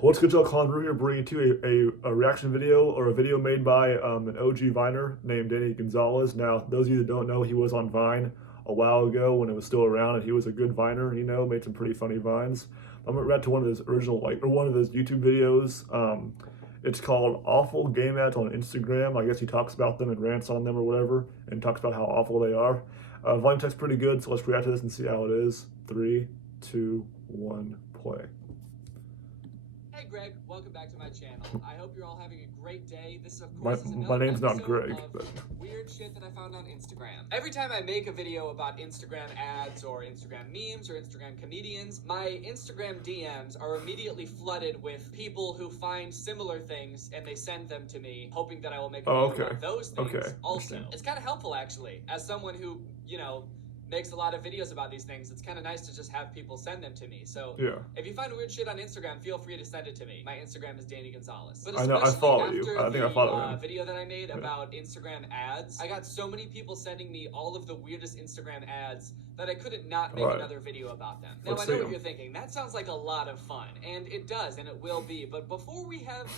What's good, y'all? Colin Brew here, bringing to you a reaction video or a video made by an OG Viner named Gonzalez. Now, those of you that don't know, he was on Vine a while ago when it was still around, and he was a good Viner. Made some pretty funny vines. I'm gonna react to one of his original, one of his YouTube videos. It's called "Awful Game Ads on Instagram." I guess he talks about them and rants on them or whatever, and talks about how awful they are. Volume check's pretty good, so let's react to this and see how it is. 3, 2, 1, play. Hey Greg, welcome back to my channel. I hope you're all having a great day. This of course is my name's not Greg, but weird shit that I found on Instagram. Every time I make a video about Instagram ads or Instagram memes or Instagram comedians, my Instagram DMs are immediately flooded with people who find similar things and they send them to me, hoping that I will make a video about those things also. It's kind of helpful actually, as someone who, makes a lot of videos about these things. It's kind of nice to just have people send them to me. So if you find weird shit on Instagram, feel free to send it to me. My Instagram is Danny Gonzalez. But I know, I follow you. I think I follow him. Video that I made about Instagram ads, I got so many people sending me all of the weirdest Instagram ads that I couldn't not make another video about them. Now I know what you're thinking. That sounds like a lot of fun, and it does, and it will be. But before we have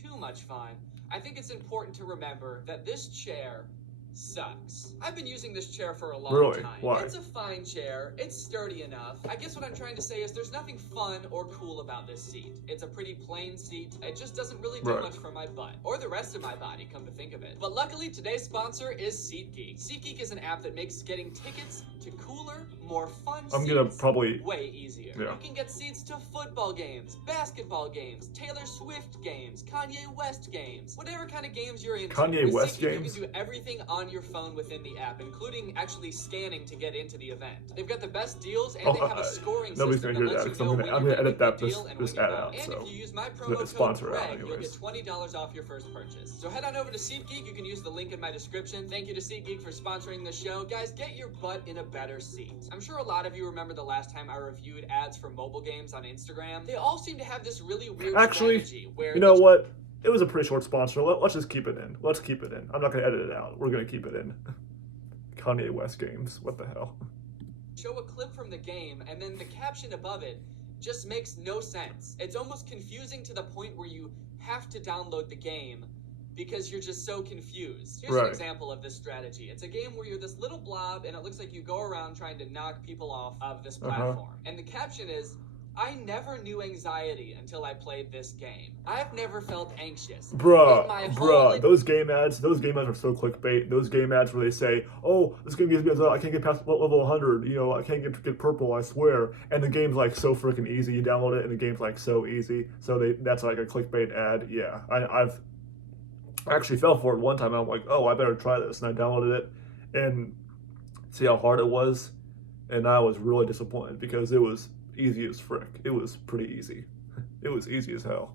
too much fun, I think it's important to remember that this chair sucks. I've been using this chair for a long time. Why? It's a fine chair. It's sturdy enough. I guess what I'm trying to say is there's nothing fun or cool about this seat. It's a pretty plain seat. It just doesn't really do much for my butt or the rest of my body, come to think of it. But luckily, today's sponsor is SeatGeek. SeatGeek is an app that makes getting tickets to cooler, more fun seats way easier. You can get seats to football games, basketball games, Taylor Swift games, Kanye West games, whatever kind of games you're into. Kanye West games? You can do everything on your phone within the app, including actually scanning to get into the event. They've got the best deals, and they have a scoring system that lets you know when you're getting a good deal and when you're not. And if you use my promo code Greg, you'll get $20 off your first purchase. So head on over to SeatGeek. You can use the link in my description. Thank you to SeatGeek for sponsoring the show. Guys, get your butt in a better seat. I'm sure a lot of you remember the last time I reviewed ads for mobile games on Instagram. They all seem to have this really weird strategy where you know what? It was a pretty short sponsor. Let's just keep it in. Let's keep it in. I'm not going to edit it out. We're going to keep it in. Kanye West games. What the hell? Show a clip from the game, and then the caption above it just makes no sense. It's almost confusing to the point where you have to download the game because you're just so confused. Here's an example of this strategy. It's a game where you're this little blob, and it looks like you go around trying to knock people off of this platform. And the caption is, I never knew anxiety until I played this game. I've never felt anxious. Bruh, those game ads are so clickbait. Those game ads where they say, oh, this game gives me I can't get past level 100, I can't get purple, I swear. And the game's like so freaking easy. You download it and the game's like so easy. So that's like a clickbait ad. Yeah, I've actually fell for it one time. I'm like, oh, I better try this. And I downloaded it and see how hard it was. And I was really disappointed because it was easy as frick. It was pretty easy. It was easy as hell.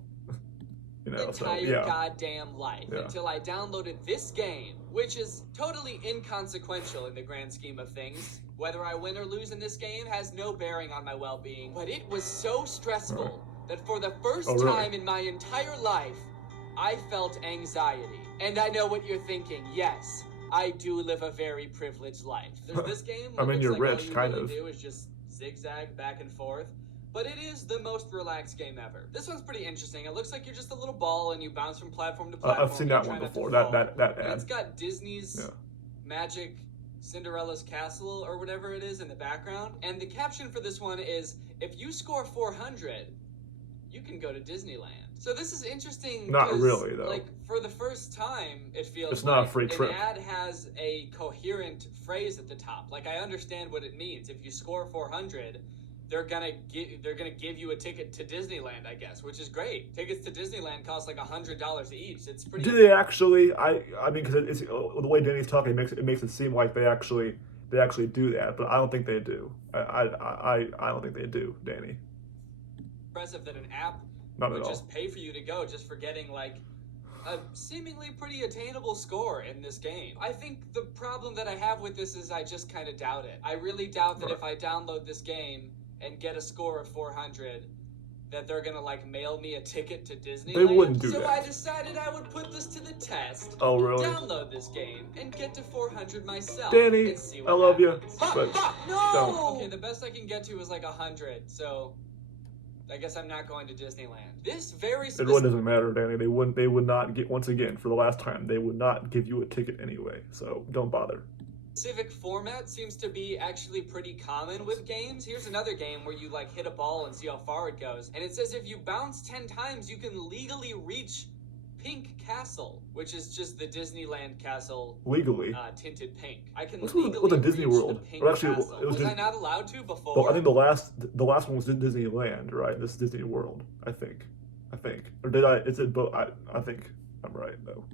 Goddamn life until I downloaded this game, which is totally inconsequential in the grand scheme of things. Whether I win or lose in this game has no bearing on my well-being. But it was so stressful that for the first time in my entire life, I felt anxiety. And I know what you're thinking. Yes, I do live a very privileged life. There's this game. I mean, you're rich, kind of. All you really do is just zigzag back and forth, but it is the most relaxed game ever. This one's pretty interesting. It looks like you're just a little ball and you bounce from platform to platform. I've seen that one before. That ad. And it's got Disney's Magic Cinderella's Castle or whatever it is in the background. And the caption for this one is, if you score 400, you can go to Disneyland. So this is interesting. Not really, though. Like, for the first time, it feels it's not a free trip. An ad has a coherent phrase at the top. Like, I understand what it means. If you score 400, they're gonna give you a ticket to Disneyland, I guess, which is great. Tickets to Disneyland cost like $100 each. It's pretty. Do they actually? I mean, because it's the way Danny's talking, it makes it seem like they actually do that, but I don't think they do. I don't think they do, Danny. Impressive that an app would just pay for you to go just for getting like a seemingly pretty attainable score in this game. I think the problem that I have with this is I just kind of doubt it. I really doubt that if I download this game and get a score of 400, that they're gonna like mail me a ticket to Disneyland. They wouldn't do that. So I decided I would put this to the test. Oh, really? Download this game and get to 400 myself. Danny, and see what I love happens. you. But no! Okay, the best I can get to is like 100, so I guess I'm not going to Disneyland. This very It specific... really doesn't matter, Danny. They would not get, once again, for the last time, they would not give you a ticket anyway, so don't bother. Civic format seems to be actually pretty common with games. Here's another game where you like hit a ball and see how far it goes. And it says if you bounce 10 times, you can legally reach Pink Castle, which is just the Disneyland castle. Legally. Tinted pink. I can What's legally with the reach Disney World? the Pink Or actually, Castle. it was Was I just- not allowed to before? Well, I think the last one was Disneyland, right? This is Disney World, I think. Or did I? Is it both? I think I'm right though.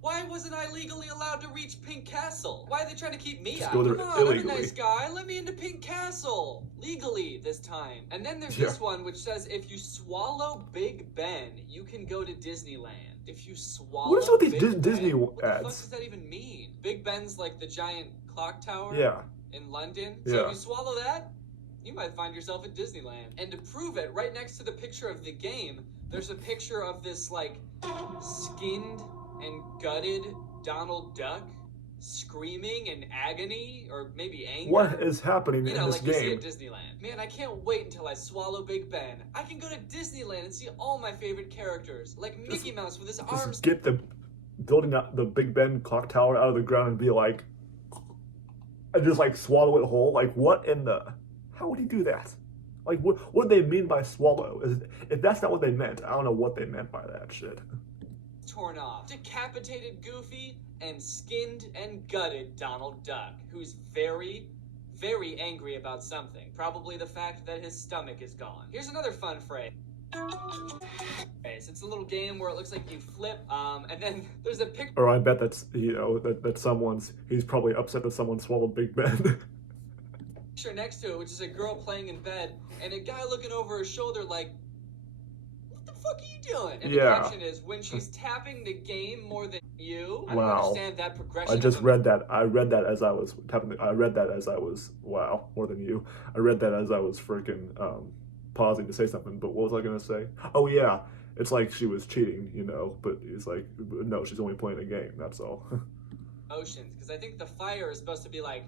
Why wasn't I legally allowed to reach Pink Castle? Why are they trying to keep me Just out? go there Come on, I'm a illegally. nice guy. Let me into Pink Castle. Legally this time. And then there's Yeah. this one which says if you swallow Big Ben, you can go to Disneyland. If you swallow What is with these Big Disney Ben? What the fuck ads? does that even mean? Big Ben's like the giant clock tower Yeah. in London. So Yeah. if you swallow that, you might find yourself at Disneyland. And to prove it, right next to the picture of the game, there's a picture of this like skinned and gutted Donald Duck screaming in agony or maybe anger. What is happening You in know, this like you see game? at Disneyland. Man, I can't wait until I swallow Big Ben. I can go to Disneyland and see all my favorite characters, like Mickey Mouse with his arms. Just get the building out the Big Ben clock tower out of the ground and be like, and just like swallow it whole. Like what in the? How would he do that? Like what do they mean by swallow? If that's not what they meant, I don't know what they meant by that shit. Torn off, decapitated Goofy, and skinned and gutted Donald Duck, who's very, very angry about something. Probably the fact that his stomach is gone. Here's another fun phrase. It's a little game where it looks like you flip, and then there's a picture Or I bet that's that he's probably upset that someone swallowed Big Ben. next to it, which is a girl playing in bed, and a guy looking over her shoulder like, what the fuck are you doing? And Yeah. the caption is, when she's tapping the game more than you. I don't Wow. understand that progression. I just of read that. I read that as I was tapping. I read that as I was more than you. I read that as I was freaking pausing to say something. But what was I gonna say? Oh yeah, it's like she was cheating, But it's like no, she's only playing a game. That's all. Oceans, because I think the fire is supposed to be like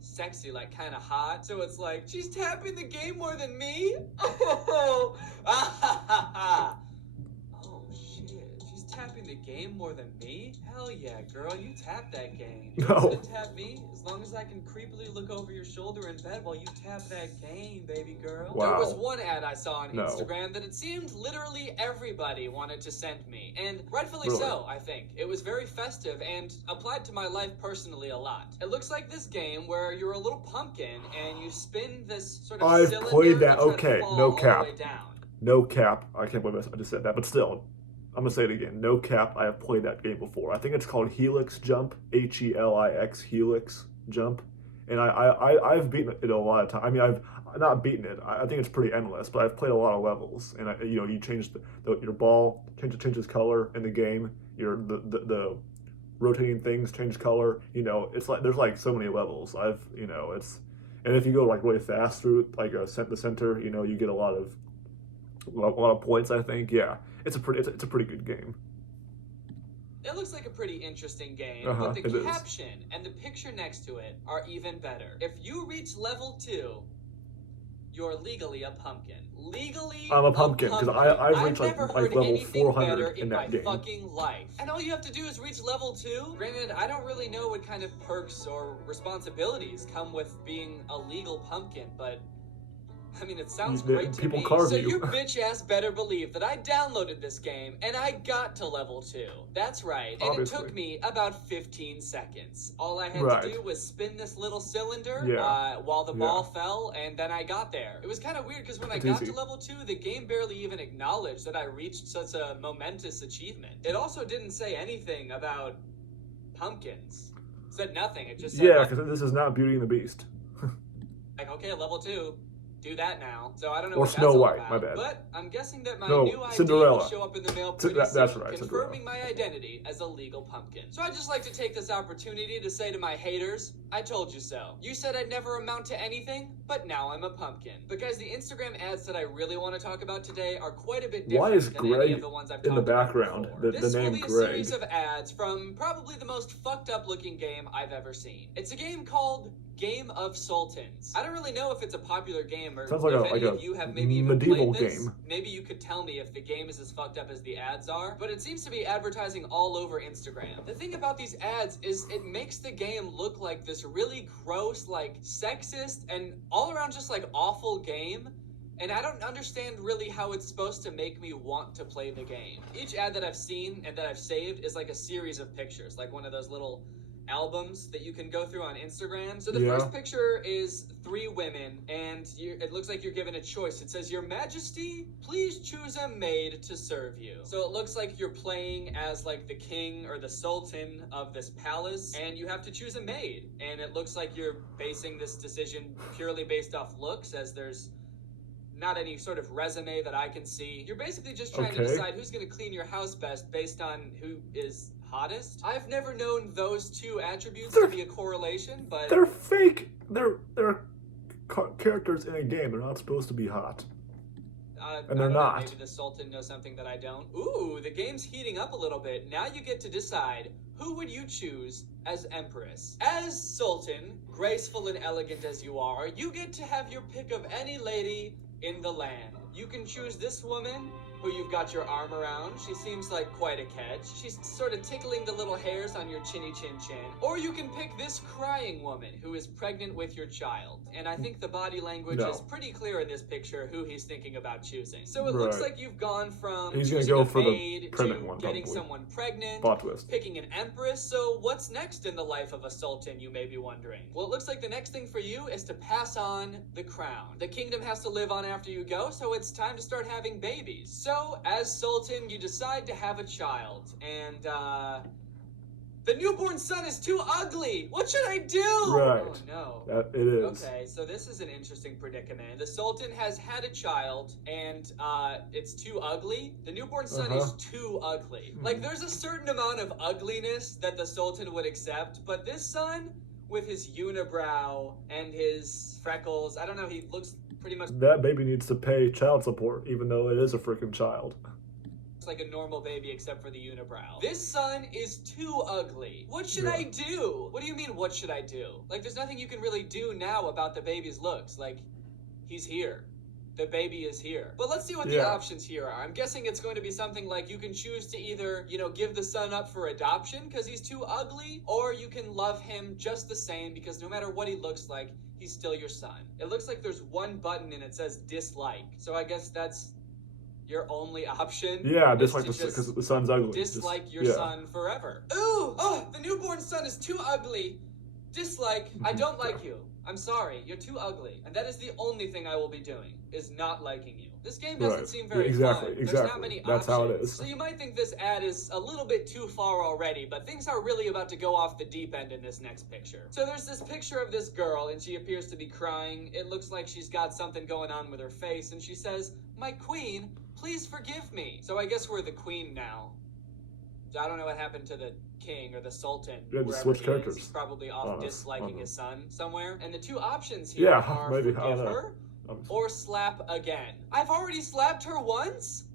sexy, like kind of hot. So it's like she's tapping the game more than me. Oh, oh shit, she's tapping the game more than me. Hell yeah, girl, you tap that game. You No. gonna tap me as long as I can creepily look over your shoulder in bed while you tap that game, baby girl. Wow. There was one ad I saw on No. Instagram that it seemed literally everybody wanted to send me, and rightfully Really? so. I think it was very festive and applied to my life personally a lot. It looks like this game where you're a little pumpkin and you spin this sort of I've cylinder played that. and try to Okay, fall no all cap. the way down. No cap. I can't believe I just said that. But still, I'm gonna say it again. No cap. I have played that game before. I think it's called Helix Jump. Helix Helix Jump. And I've beaten it a lot of times. I mean, I've not beaten it. I think it's pretty endless. But I've played a lot of levels. And you change your ball changes color in the game. The rotating things change color. It's like there's like so many levels. And if you go like really fast through like the center, you get a lot of points. I think, yeah, it's a pretty good game. It looks like a pretty interesting game, Uh-huh, but it the is. caption and the picture next to it are even better. If you reach level 2, you're legally a pumpkin. Legally, I'm a pumpkin, 'cause I've reached, never like heard level anything 400 better in in my that game. fucking life. And all you have to do is reach level 2. Granted, I don't really know what kind of perks or responsibilities come with being a legal pumpkin, but I mean, it sounds great to People me. carve So you. your bitch ass better believe that I downloaded this game and I got to level 2. That's right. And Obviously. it took me about 15 seconds. All I had Right. to do was spin this little cylinder Yeah. while the Yeah. ball fell, and then I got there. It was kind of weird because when I It's got easy. to level 2, the game barely even acknowledged that I reached such a momentous achievement. It also didn't say anything about pumpkins. It said nothing. It just said Yeah, like, because this is not Beauty and the Beast. okay, level 2. Do that now. So I don't know Or what Snow that's all White, about. my bad. But I'm guessing that my No, new ID Cinderella. will show up in the mail pretty That's soon, right, confirming my identity as a legal pumpkin. So I'd just like to take this opportunity to say to my haters, I told you so. You said I'd never amount to anything, but now I'm a pumpkin. But guys, the Instagram ads that I really want to talk about today are quite a bit different Why is than any Greg of the ones I've in the talked about background? before. The This name will be a Greg. series of ads from probably the most fucked up looking game I've ever seen. It's a game called Game of Sultans. I don't really know if it's a popular game or Sounds like if any a of you have maybe even medieval played this. game. Maybe you could tell me if the game is as fucked up as the ads are, but it seems to be advertising all over Instagram. The thing about these ads is it makes the game look like this really gross, like sexist and all around just like awful game. And I don't understand really how it's supposed to make me want to play the game. Each ad that I've seen and that I've saved is like a series of pictures, like one of those little albums that you can go through on Instagram. So the first picture is 3 women, and it looks like you're given a choice. It says, "Your Majesty, please choose a maid to serve you." So it looks like you're playing as like the king or the sultan of this palace, and you have to choose a maid. And it looks like you're basing this decision purely based off looks, as there's not any sort of resume that I can see. You're basically just trying to decide who's going to clean your house best based on who is hottest. I've never known those 2 attributes to be a correlation, but they're fake. They're characters in a game. They're not supposed to be hot. And they're not. Maybe the Sultan knows something that I don't. Ooh, the game's heating up a little bit. Now you get to decide, who would you choose as Empress? As Sultan, graceful and elegant as you are, you get to have your pick of any lady in the land. You can choose this woman who you've got your arm around. She seems like quite a catch. She's sort of tickling the little hairs on your chinny chin chin. Or you can pick this crying woman who is pregnant with your child. And I think the body language is pretty clear in this picture who he's thinking about choosing. So it looks like you've gone from he's gonna choosing go a for maid the pregnant to one, getting probably. someone pregnant, Plot twist. picking an empress. So what's next in the life of a sultan, you may be wondering? Well, it looks like the next thing for you is to pass on the crown. The kingdom has to live on after you go, so it's time to start having babies. So as sultan, you decide to have a child, and the newborn son is too ugly. What should I do? Right. Oh no. That it is. Okay, so this is an interesting predicament. The sultan has had a child, and it's too ugly. The newborn son is too ugly. Like, there's a certain amount of ugliness that the sultan would accept, but this son, with his unibrow and his freckles, I don't know, he looks pretty much That baby needs to pay child support, even though it is a freaking child. like a normal baby except for the unibrow. This son is too ugly. What should I do? What do you mean, what should I do? Like, there's nothing you can really do now about the baby's looks. Like, he's here. The baby is here. But let's see what the options here are. I'm guessing it's going to be something like you can choose to either, you know, give the son up for adoption because he's too ugly, or you can love him just the same because no matter what he looks like, he's still your son. It looks like there's one button and it says dislike. So I guess that's your only option. Yeah, dislike because the son's ugly. Dislike your son forever. Ooh! Oh, the newborn son is too ugly. Dislike. I don't like you. I'm sorry. You're too ugly. And that is the only thing I will be doing, is not liking you. This game doesn't seem very fun. There's not many options. That's how it is. So you might think this ad is a little bit too far already, but things are really about to go off the deep end in this next picture. So there's this picture of this girl, and she appears to be crying. It looks like she's got something going on with her face, and she says, "My queen, please forgive me." So I guess we're the queen now. I don't know what happened to the king or the sultan. Yeah, just switch characters. He's probably off disliking his son somewhere. And the 2 options here are forgive her or slap again. I've already slapped her once?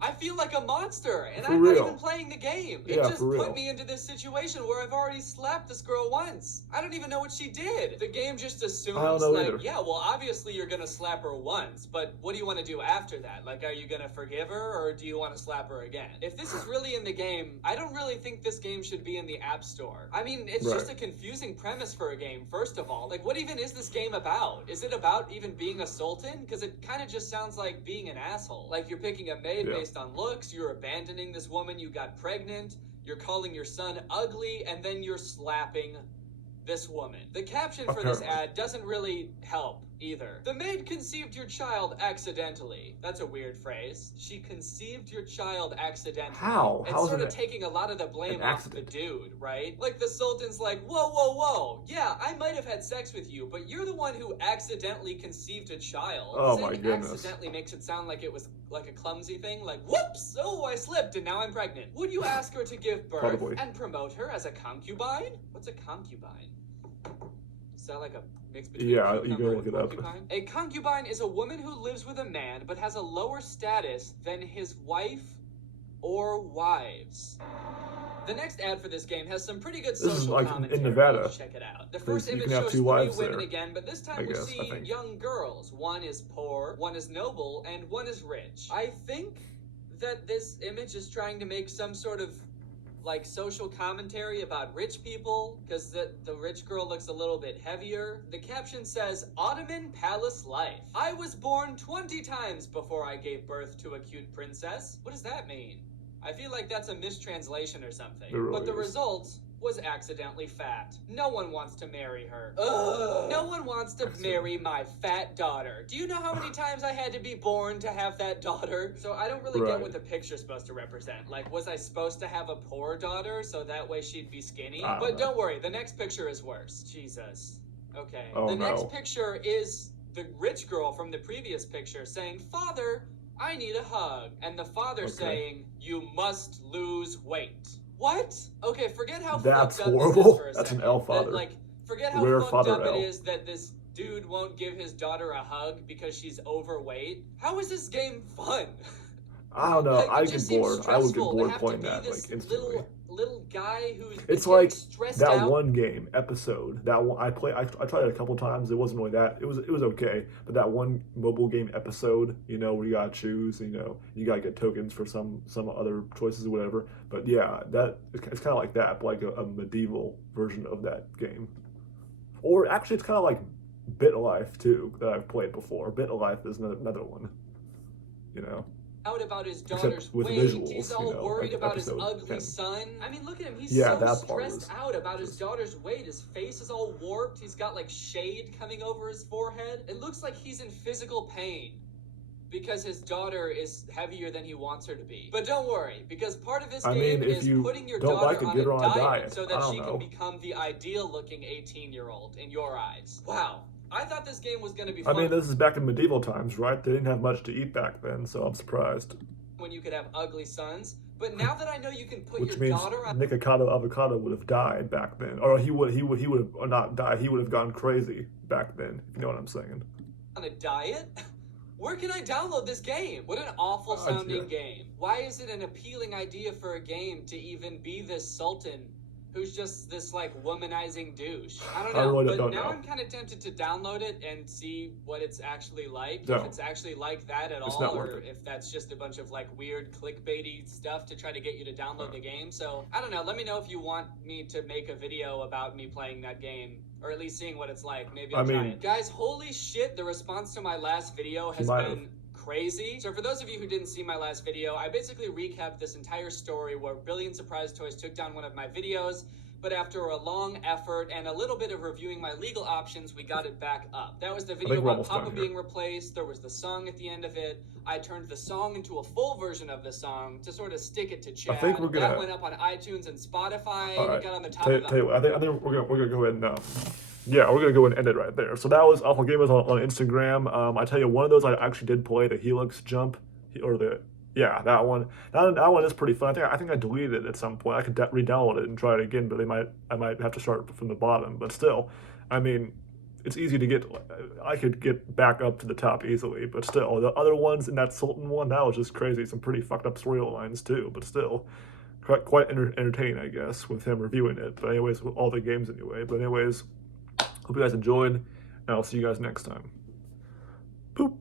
I feel like a monster, and I'm not even playing the game. It just put me into this situation where I've already slapped this girl once. I don't even know what she did. The game just assumes, like, yeah, well, obviously you're gonna slap her once, but what do you want to do after that? Like, are you gonna forgive her, or do you want to slap her again? If this is really in the game, I don't really think this game should be in the App Store. I mean, it's just a confusing premise for a game, first of all. Like, what even is this game about? Is it about even being a sultan? Because it kind of just sounds like being an asshole. Like, you're picking a maid based on looks, you're abandoning this woman you got pregnant, you're calling your son ugly, and then you're slapping this woman. The caption for this ad doesn't really help either. The maid conceived your child accidentally. That's a weird phrase. She conceived your child accidentally. How? It's sort of taking a lot of the blame off the dude, right? Like the sultan's like, whoa, whoa, whoa. Yeah, I might have had sex with you, but you're the one who accidentally conceived a child. Oh my goodness. Accidentally makes it sound like it was like a clumsy thing, like, whoops, oh, I slipped and now I'm pregnant. Would you ask her to give birth and promote her as a concubine? What's a concubine? Is that like a mix between you go look it up. A concubine is a woman who lives with a man but has a lower status than his wife or wives. The next ad for this game has some pretty good This is social like commentary. in Nevada. Let's check it out. The first You image can have shows 2 3 wives women there, again, but this time I we guess, see young girls. One is poor, one is noble, and one is rich. I think that this image is trying to make some sort of like social commentary about rich people, because the rich girl looks a little bit heavier. The caption says, Ottoman Palace Life. I was born 20 times before I gave birth to a cute princess. What does that mean? I feel like that's a mistranslation or something. It really But the is. result was accidentally fat. No one wants to marry her. Ugh. No one wants to marry my fat daughter. Do you know how many times I had to be born to have that daughter? So I don't really get what the picture's supposed to represent. Like, was I supposed to have a poor daughter so that way she'd be skinny? But don't worry, the next picture is worse. Jesus. Okay. The next picture is the rich girl from the previous picture saying, Father, I need a hug. And the father saying, you must lose weight. What? Okay, forget how That's fucked up horrible. this is for a That's second. an L father. Forget how Rare fucked father up L. it is that this dude won't give his daughter a hug because she's overweight. How is this game fun? I don't know. Like, I get bored. I would get bored have playing to be that this instantly. little guy who's It's like stressed that out. one game episode. That one I tried it a couple times. It wasn't really that. It was okay. But that one mobile game episode, where you gotta choose. You gotta get tokens for some other choices or whatever. But yeah, it's kind of like that, but like a medieval version of that game. Or actually, it's kind of like Bit Life too that I've played before. Bit Life is another one. Out about his daughter's with weight. visuals, He's all worried like about his episode ugly 10. son. I mean, look at him. He's Yeah, so that part stressed was out about his daughter's weight. His face is all warped. He's got like shade coming over his forehead. It looks like he's in physical pain because his daughter is heavier than he wants her to be. But don't worry, because part of this game is putting your daughter on a diet so that she can become the ideal-looking 18-year-old in your eyes. Wow. I thought this game was going to be fun. I mean, this is back in medieval times, right? They didn't have much to eat back then, so I'm surprised. When you could have ugly sons, but now that I know you can put Which your means daughter on Nikocado Avocado would have died back then, or he would have not died. He would have gone crazy back then. If you know what I'm saying. a diet. Where can I download this game? What an awful sounding game. Why is it an appealing idea for a game to even be this sultan who's just this like womanizing douche? I don't know, but now I'm kind of tempted to download it and see what it's actually like. If it's actually like that at all, or if that's just a bunch of like weird clickbaity stuff to try to get you to download the game. So I don't know. Let me know if you want me to make a video about me playing that game, or at least seeing what it's like. Maybe I'll try it. Guys, holy shit, the response to my last video has been crazy. So for those of you who didn't see my last video, I basically recapped this entire story where Brilliant Surprise Toys took down one of my videos, but after a long effort and a little bit of reviewing my legal options, we got it back up. That was the video about Papa being replaced. There was the song at the end of it. I turned the song into a full version of the song to sort of stick it to Chad. I think we're gonna... That went up on iTunes and Spotify. All right. It got on the top of the... I think we're gonna go ahead and yeah, we're gonna go and end it right there. So that was Awful Gamers on Instagram. I tell you, one of those I actually did play, the Helix Jump, or that one. That one is pretty fun. I think I deleted it at some point. I could re-download it and try it again, but I might have to start from the bottom. But still, I mean, it's easy to get. I could get back up to the top easily, but still, the other ones in that Sultan one, that was just crazy. Some pretty fucked up storylines too, but still, quite entertaining, I guess, with him reviewing it. But anyways, with all the games anyway. But anyways. Hope you guys enjoyed, and I'll see you guys next time. Boop.